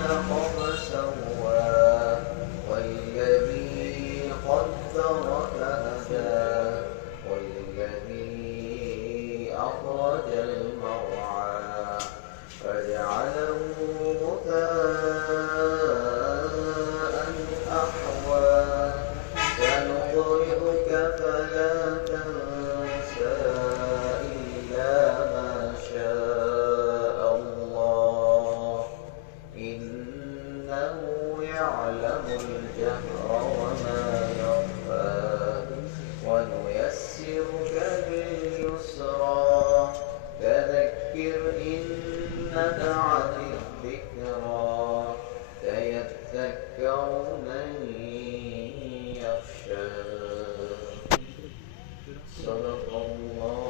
خلق فسوى والذي قدر فهدى والذي أخرج المرعى فجعله غثاء أحوى سنقرئك فلا تنسى إلا ما شاء الله إنه يعلم الجهر وما يخفى ونيسرك باليسرى فذكر إن نفعت الذكرى سيذكر من يخشى صدق الله.